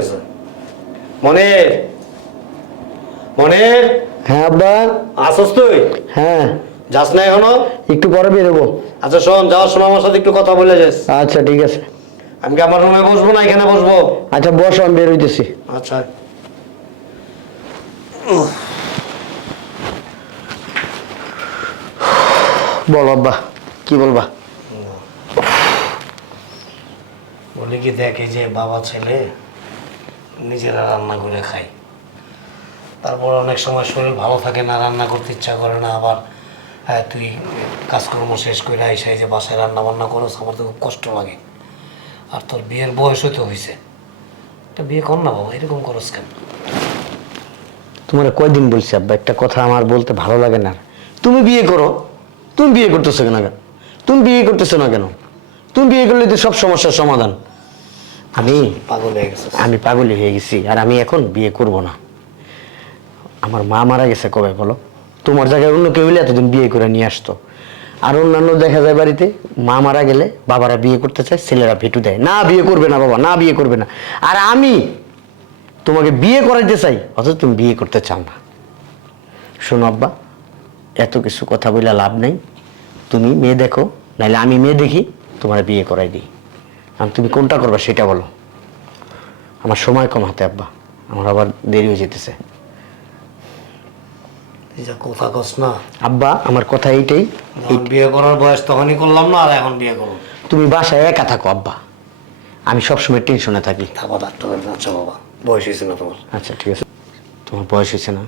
আছে। মনের মনের হ্যাঁ আব্বা। আসস তুই? হ্যাঁ। যাস না এখনও? একটু পরে বেরোবো আচ্ছা শোন যাওয়ার সময় আমার সাথে একটু কথা বলে যাস। আচ্ছা ঠিক আছে। আমি কি আমার রুমে বসবো না এখানে বসবো? আচ্ছা বসো আমি বের হইতেছি। আচ্ছা। বল আব্বা কি বলবা? বলি কি দেখ যে বাবা ছেলে নিজেরা রান্না করে খাই। তারপর অনেক সময় শরীর ভালো থাকে না, রান্না করতে ইচ্ছা করে না, আবার তুই কাজকর্ম শেষ করে আইসা এই যে বাসায় রান্না বান্না করস, আমার তো খুব কষ্ট লাগে। আর তোর বিয়ের বয়সও তো হয়েছে একটা বিয়ে কর না বাবা, এরকম করস কেন? তোমার কয়দিন বলছি আব্বা, একটা কথা আমার বলতে ভালো লাগে না। তুমি বিয়ে করো, তুমি বিয়ে করতেছো কেন তুমি বিয়ে করতেছো না কেন? তুমি বিয়ে করলে তো সব সমস্যার সমাধান। আমি পাগল হয়ে গেছে আমি পাগলি হয়ে গেছি আর আমি এখন বিয়ে করব না। আমার মা মারা গেছে কবে বলো? তোমার জায়গায় অন্য কেউ হলে এতদিন বিয়ে করে নিয়ে আসতো। আর অন্যান্য দেখা যায় বাড়িতে মা মারা গেলে বাবারা বিয়ে করতে চায় ছেলেরা ভেটু দেয়। না বিয়ে করবে না বাবা না বিয়ে করবে না। আর আমি তোমাকে বিয়ে করাইতে চাই অথচ তুমি বিয়ে করতে চাও না। শোনো আব্বা এত কিছু কথা বলে লাভ নেই। তুমি মেয়ে দেখো নাহলে আমি মেয়ে দেখি তোমার বিয়ে করাই দিই। আর তুমি কোনটা করবে সেটা বলো। আমার সময় কম হাতে আব্বা। আমার আবার দেরি হয়ে যেতেছে। যা কথা কস না। আব্বা আমার কথা এইটাই। বিয়ে করার বয়স তখনই করলাম না আর এখন বিয়ে করুন তুমি বাসায় একা থাকো আব্বা। আমি সবসময় টেনশনে থাকি। থাকো ডাক্তার আচ্ছা বাবা। বয়স হয়েছে না তোমার? আচ্ছা ঠিক আছে। তোমার বয়স হয়েছে না।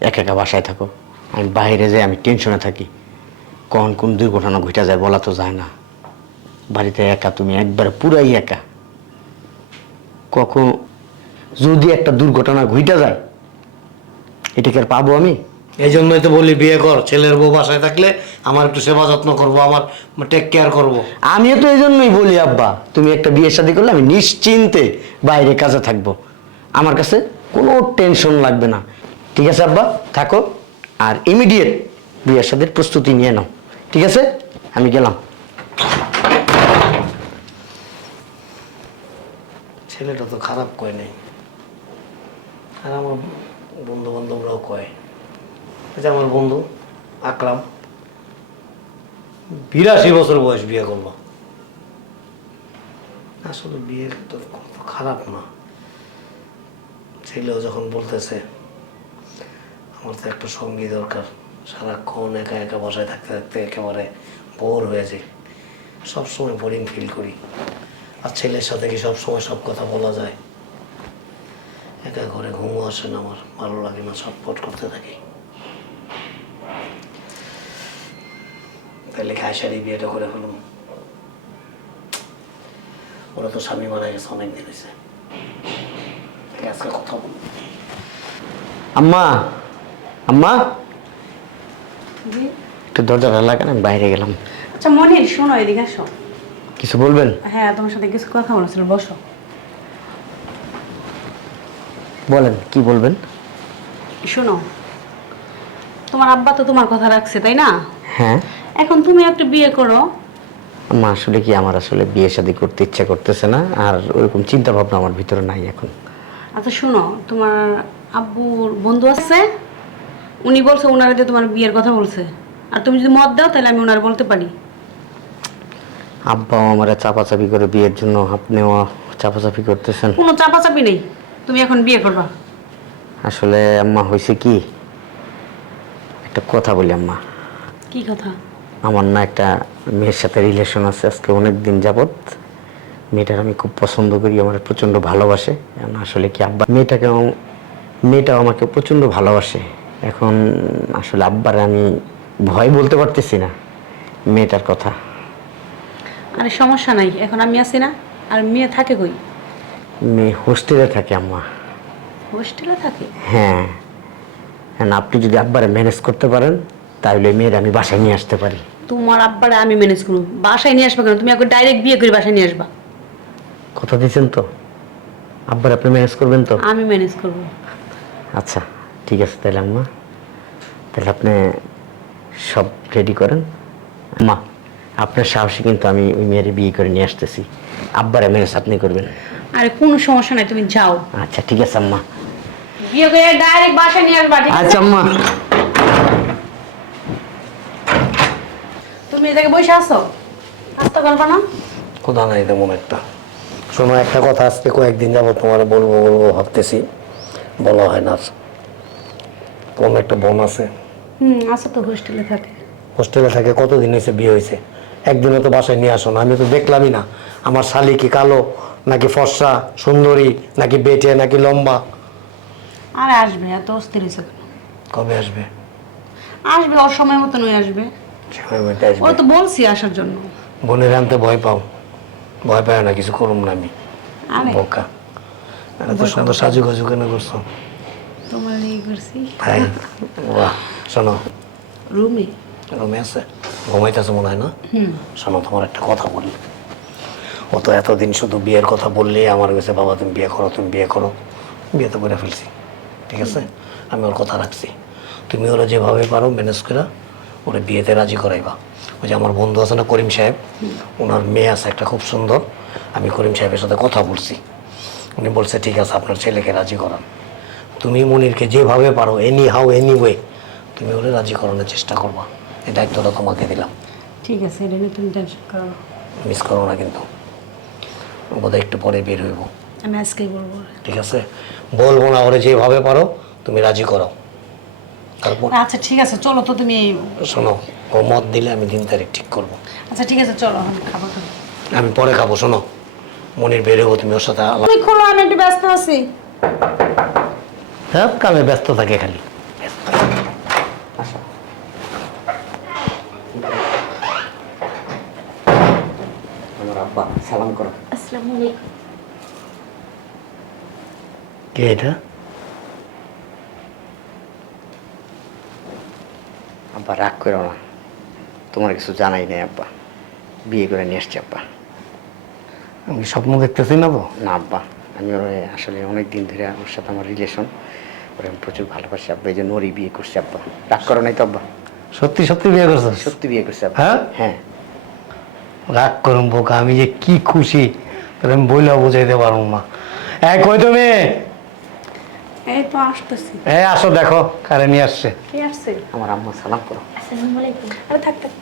একা একা বাসায় থাকো। আমি বাইরে যাই আমি টেনশনে থাকি। কখন কোন দুর্ঘটনা ঘটে যায় বলা তো যায় না। বাড়িতে একা তুমি একবারে পুরাই একা। কখন যদি একটা দুর্ঘটনা ঘটে যায় এটাকে আর পাবো আমি? এই জন্যই তো বলি বিয়ে কর ছেলের বউ বাসায় থাকলে আমার একটু সেবা যত্ন করব আমার টেক কেয়ার করব। আমিও তো এই জন্যই বলি আব্বা তুমি একটা বিয়ে শাদী করলে আমি নিশ্চিন্তে বাইরে কাজে থাকব। আমার কাছে কোনো টেনশন লাগবে না। ঠিক আছে আব্বা থাকো আর ইমিডিয়েট বিয়ের সাথে প্রস্তুতি নিয়ে নাও। ঠিক আছে? আমি গেলাম। ছেলেটা তো খারাপ কয় নেই। আর আমার বন্ধু বান্ধবরাও কয় যে আমার বন্ধু আকরাম, বিরাশি বছর বয়স বিয়ে করল। আসলে বিয়ে তো খারাপ না। ছেলেও যখন বলতেছে, আমার তো একটা সঙ্গী দরকার, সারাক্ষণ একা একা বসায় থাকতে থাকতে একেবারে বোর হয়ে যায়। সবসময় বোরিং ফিল করি। আর ছেলের সাথে কি সব সময় সব কথা বলা যায়? একা ঘরে ঘুমও আসে না আমার ভালো লাগে না ছটফট করতে থাকি। তাহলে খাইসারি বিয়েটা করে ফেলুন ওরা তো স্বামী মারা গেছে অনেক দিন হয়েছে আজকে কথা বলব। আম্মা আম্মা। একটু দরজাটা লাগান আমি বাইরে গেলাম। আচ্ছা মনির শোনো এদিকে আসো। কিছু বলবেন? হ্যাঁ তোমার সাথে কিছু কথা বলেছিল বসো। বলেন কি বলবেন? শোনো তোমার আব্বা তো তোমার কথা রাখছে তাই না? হ্যাঁ। এখন তুমি একটা বিয়ে করো। আম্মা আসলে কি আমার আসলে বিয়ে শাদী করতে ইচ্ছা করতেছে না? আর ওরকম চিন্তা ভাবনা আমার ভিতরে নাই এখন। আচ্ছা শোনো তোমার আব্বুর বন্ধু আছে? উনি বলছে ওনারা যে তোমার বিয়ের কথা বলছে। আর তুমি যদি মত দাও তাহলে আমি ওনার বলতে পারি। আব্বাও আমার চাপাচাপি করে বিয়ের জন্য আপনিও চাপাচাপি করতেছেন। কোনো চাপাচাপি নেই। তুমি এখন বিয়ে করবা। আসলে আম্মা হয়েছে কি? একটা কথা বলি আম্মা। কি কথা? আমার না একটা মেয়ের সাথে রিলেশন আছে আজকে অনেক দিন যাবৎ। মেয়েটার আমি খুব পছন্দ করি আমার প্রচণ্ড ভালোবাসে। এখন আসলে কি আব্বা মেয়েটাকে মেয়েটাও আমাকে প্রচণ্ড ভালোবাসে। এখন আসলে আব্বারে আমি ভয় বলতে পারতেছি না মেয়েটার কথা। আরে সমস্যা নাই এখন আমি আছি না আর মেয়ে থাকে কই? মেয়ে হোস্টেলে থাকে আম্মা। হোস্টেলে থাকে? হ্যাঁ। এখন আপনি যদি আব্বারে ম্যানেজ করতে পারেন তাহলে মেয়ের আমি বাসায় নিয়ে আসতে পারি। তোমার আব্বারে আমি ম্যানেজ করব। বাসায় নিয়ে আসবা কেন? তুমি একবার ডাইরেক্ট বিয়ে করে বাসায় নিয়ে আসবা। কথা দিয়েছেন তো? আব্বার আপনি ম্যানেজ করবেন তো? আমি ম্যানেজ করব। আচ্ছা ঠিক আছে তাহলে আম্মা। তাহলে আপনি সব রেডি করেন। মা আপনার সাহসে কিন্তু আমি ওই মেয়ের বিয়ে করে নিয়ে আসতেছি। আব্বারে ম্যানেজ আপনি করবেন। আরে কোনো সমস্যা নাই তুমি যাও। আচ্ছা ঠিক আছে আম্মা। বিয়ে করে ডাইরেক্ট বাসায় নিয়ে আসবা ঠিক আছে? আচ্ছা আম্মা। তুমি এদিকে বসে আছো? আসতে পারবা না কোথা নাই তেমন একটা। শোনো একটা কথা আজকে কয়েকদিন যাব তোমার বলব বলব ভাবতেছি। বলা হয় না। তোমার একটা বোন আছে? হুম আসো তো হোস্টেলে থাকে। হোস্টেলে থাকে কতদিন হয়েছে বিয়ে হয়েছে? একদিনও তো বাসায় নিয়ে আসো না। আমি তো দেখলামই না। আমার শালি কি কালো নাকি ফর্সা সুন্দরী নাকি বেটে নাকি লম্বা? আরে আসবে এত অস্থির হয়েছে কবে আসবে? আসবে ওর সময় মতন ওই আসবে। সময় মতো আসবে। ওরা তো বলছি আসার জন্য। বোনের আনতে ভয় পাও। ভয় পায় না কিছু করুম না আমি। আরে। বোকা। এত সুন্দর সাজু গাজু কেন করছ? তোমার এই করছি। হাই বাহ শোনো। রুমে? রুমে আছে ঘুমাইতেছে মনে হয় না? শোনো তোমার একটা কথা বলি। ও তো এতদিন শুধু বিয়ের কথা বললেই আমার কাছে বাবা তুমি বিয়ে করো তুমি বিয়ে করো। বিয়ে তো করে ফেলছি ঠিক আছে? আমি ওর কথা রাখছি। তুমি ওরা যেভাবে পারো ম্যানেজ করে ওরা বিয়েতে রাজি করাইবা। ওই যে আমার বন্ধু আছে না করিম সাহেব? ওনার মেয়ে আছে একটা খুব সুন্দর। আমি করিম সাহেবের সাথে কথা বলছি। উনি বলছে ঠিক আছে আপনার ছেলেকে রাজি করান। তুমি মনিরকে যেভাবে পারো এনি হাউ এনি ওয়ে তুমি ওরে রাজি করানোর চেষ্টা করবা। এই দায়িত্বটা তোমাকে দিলাম ঠিক আছে এটা নিয়ে তুমি টেনশন করো না। মিস করো না কিন্তু। বোধহয় একটু পরে বের হইব। আমি আজকেই বলব। ঠিক আছে? বলব না ওরে যেভাবে পারো তুমি রাজি করো। তারপর আচ্ছা ঠিক আছে চলো তো তুমি শোনো ও মত দিলে আমি দিন তারিখ ঠিক করব। আচ্ছা ঠিক আছে চলো আমি খাবার খাব আমি পরে খাব শোনো। মনির বের হব তুমি ওর সাথে আলাপ তুমি খোলো আমি একটু ব্যস্ত আছি। সব কামে ব্যস্ত থাকে খালি আমার আব্বা সালাম করো আসসালামু আলাইকুম কে এটা আব্বা রাগ করো না। তোমার কিছু জানাই নাই আব্বা। বিয়ে করে নিয়ে আসছি আব্বা। আমি স্বপ্ন দেখতেছি না তো না আব্বা। আমি ওর আসলে অনেক দিন ধরে ওর সাথে আমার রিলেশন ওর আমি প্রচুর ভালোবাসি আব্বা। এই জন্য ওরই বিয়ে করছি আব্বা। রাগ করো নাই তো আব্বা? সত্যি সত্যি বিয়ে করছ সত্যি বিয়ে করছি আব্বা। হ্যাঁ? হ্যাঁ। রাগ করুম বোকা। আমি যে কি খুশি। আমি বইলেও বুঝাইতে পারব না। এক কই তুমি? এই তো আসতেছি। এ আসো দেখো কারে নিয়ে আসছে। কে আসছে? আমার আম্মা সালাম করো। আসসালামু আলাইকুম। আরে থাক থাক।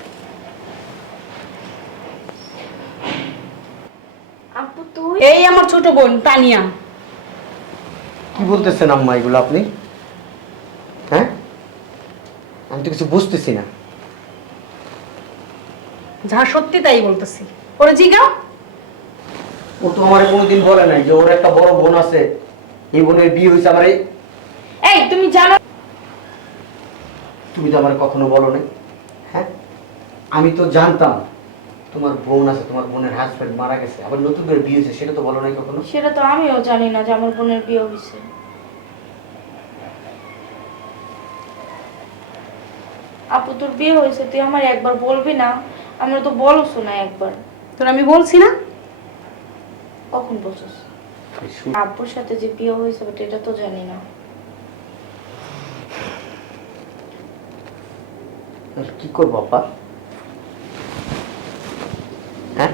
আপু তুই? এই আমার ছোট বোন তানিয়া। কি বলতেছেন আম্মা এগুলো আপনি? হ্যাঁ? আমি তো কিছু বুঝতেছি না। যা সত্যি তাই বলতেছি। ওরে জিগাও। ও তো আমার কোনোদিন বলে নাই যে ওর একটা বড় বোন আছে। এই বোনের বিয়ে হয়েছে আমার এই। এই তুমি জানো তুমি তো আমার কখনো বলো নাই। হ্যাঁ? আমি তো জানতাম তোমার বোন আছে তোমার বোনের হাজবেন্ড মারা গেছে আবার নতুন করে বিয়ে হয়েছে সেটা তো বলো নাই কখনো? সেটা তো আমিও জানি না যে আমার বোনের বিয়ে হয়েছে। আপু তোর বিয়ে হয়েছে তুই আমার একবার বলবি না? আমরা তো বলো শোনা একবার। তোর আমি বলছি না? কখন বলছিস? আব্বুর সাথে যে বিয়ে হয়েছে বাট এটা তো জানি না। কি করব আপা? হ্যাঁ?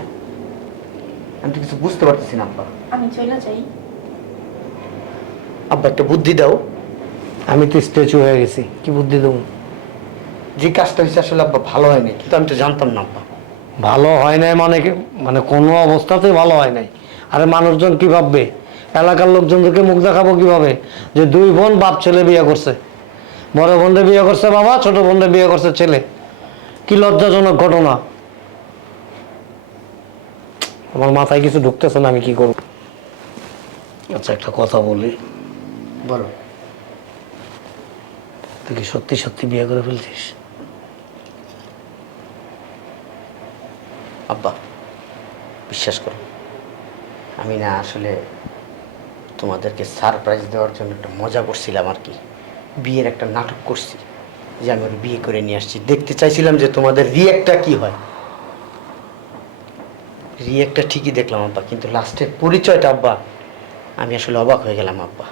আমি তো কিছু বুঝতে পারতেছি না আব্বা আমি চলে যাই। আব্বা একটা বুদ্ধি দাও। আমি তো স্ট্যাচু হয়ে গেছি। কি বুদ্ধি দেবো? যে কাজটা হয়েছে আসলে আব্বা ভালো হয়নি কিন্তু আমি তো জানতাম না আব্বা ভালো হয় নাই মানে মানে কোনো অবস্থাতেই ভালো হয় নাই। আরে মানুষজন কি ভাববে? এলাকার লোকজনদেরকে মুখ দেখাবো কীভাবে? যে দুই বোন বাপ ছেলে বিয়ে করছে। বড় বোনরে বিয়ে করছে বাবা ছোট বোনরে বিয়ে করছে ছেলে। কি লজ্জাজনক ঘটনা। আমার মাথায় কিছু ঢুকতেছে না আমি কি করব? আচ্ছা একটা কথা বলি। বলো। তুই কি সত্যি সত্যি বিয়ে করে ফেলছিস? আব্বা বিশ্বাস করো। আমি না আসলে তোমাদেরকে সারপ্রাইজ দেওয়ার জন্য একটা মজা করছিলাম আর কি। বিয়ের একটা নাটক করছি, যে আমি ওর বিয়ে করে নিয়ে আসছি। দেখতে চাইছিলাম যে তোমাদের রিয়েক্টটা কি হয়। রিয়েক্টটা ঠিকই দেখলাম আব্বা, কিন্তু লাস্টের পরিচয়টা আব্বা, আমি আসলে অবাক হয়ে গেলাম আব্বা।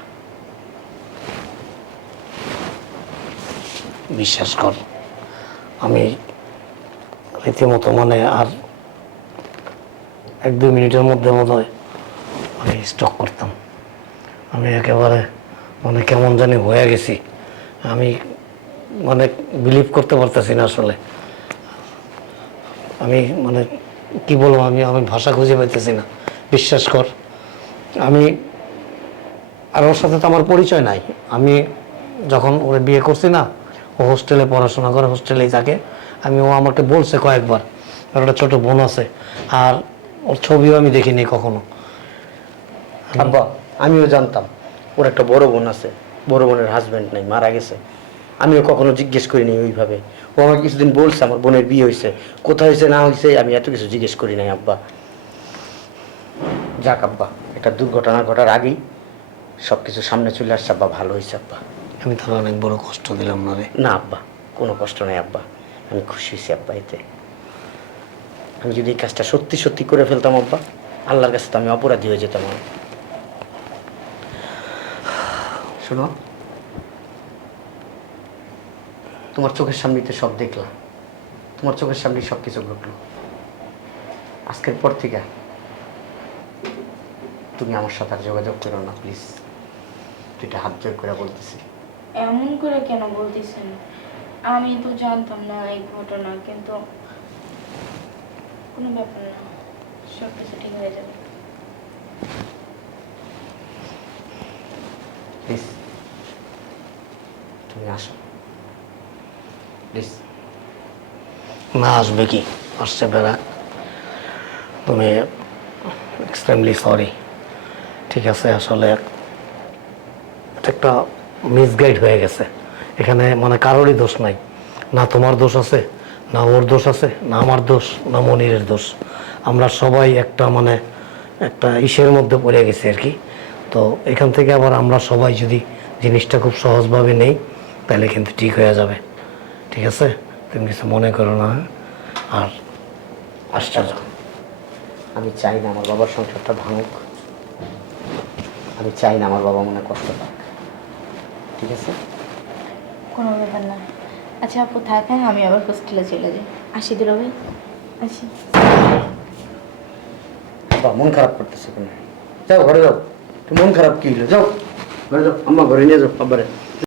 বিশ্বাস কর, আমি রীতিমতো মানে আর এক দুই মিনিটের মধ্যে মনে হয় আমি স্টক করতাম। আমি একেবারে মানে কেমন জানি হয়ে গেছি। আমি মানে বিলিভ করতে পারতেছি না আসলে। আমি মানে কি বলব, আমি আমি ভাষা খুঁজে পাইতেছি না। বিশ্বাস কর। আমি আর ওর সাথে তো আমার পরিচয় নাই। আমি যখন ওরে বিয়ে করছি না, ও হোস্টেলে পড়াশোনা করে হোস্টেলেই থাকে, আমি, ও আমাকে বলছে কয়েকবার। ওর একটা ছোটো বোন আছে। আর ওর ছবিও আমি দেখিনি কখনো। আব্বা আমিও জানতাম ওর একটা বড় বোন আছে বড় বোনের হাজবেন্ড নাই মারা গেছে। আমিও কখনো জিজ্ঞেস করিনি ওইভাবে। ও আমাকে কিছুদিন বলছে আমার বোনের বিয়ে হয়েছে কোথায় হয়েছে না হয়েছে আমি এত কিছু জিজ্ঞেস করি নাই আব্বা। যাক আব্বা একটা দুর্ঘটনা ঘটার আগেই সব কিছু সামনে চলে আসছে আব্বা ভালো হয়েছে আব্বা। আমি তাহলে অনেক বড় কষ্ট দিলাম না রে? না আব্বা কোনো কষ্ট নেই আব্বা আমি খুশি হয়েছি আব্বা এতে। আমি যদি এই কাজটা সত্যি সত্যি করে ফেলতাম আব্বা আল্লাহর কাছে তো আমি অপরাধী হয়ে যেতাম আমি। শোনো। তোমার চোখের সামনেতে সব দেখলাম। তোমার চোখের সামনে সব কিছু ঘটলো। আজকের পর থেকে তুমি আমার সাথে আর যোগাযোগ করো না প্লিজ। দুইটা হাত জোর করে বলতেছি। এমন করে কেন বলতেছেন? আমি তো জানতাম না এই ঘটনা কিন্তু কোনো ব্যাপার না। সব কিছু ঠিক হয়ে যাবে। প্লিজ তুমি আসো। প্লিজ না, আসবে কি? আসছে বেড়া। তুমি এক্সট্রিমলি সরি ঠিক আছে, আসলে একটা মিসগাইড হয়ে গেছে। এখানে মানে কারোরই দোষ নাই। না তোমার দোষ আছে, না ওর দোষ আছে, না আমার দোষ, না মনিরের দোষ। আমরা সবাই একটা মানে একটা ইসের মধ্যে পড়ে গেছি আর কি। তো এখান থেকে আবার আমরা সবাই যদি জিনিসটা খুব সহজভাবে নেই তাহলে কিন্তু ঠিক হয়ে যাবে। ঠিক আছে? তুমি কিছু মনে করো না হ্যাঁ? আর আশ্চর্য। আমি চাই না আমার বাবার সংসারটা ভাঙুক। আমি চাই না আমার বাবা মনে কষ্ট পাক। ঠিক আছে? কোনো ব্যাপার না। আচ্ছা আপু থাকেন আমি আবার হোস্টেলে চলে যাই। আসি দুলাভাই আসি। বাবা মন খারাপ করতেছে কেন? যাও ঘরে যাও। তুমি মন খারাপ কি হলো? যাও ঘরে যাও। আম্মা ঘরে নিয়ে যাও আব্বারে।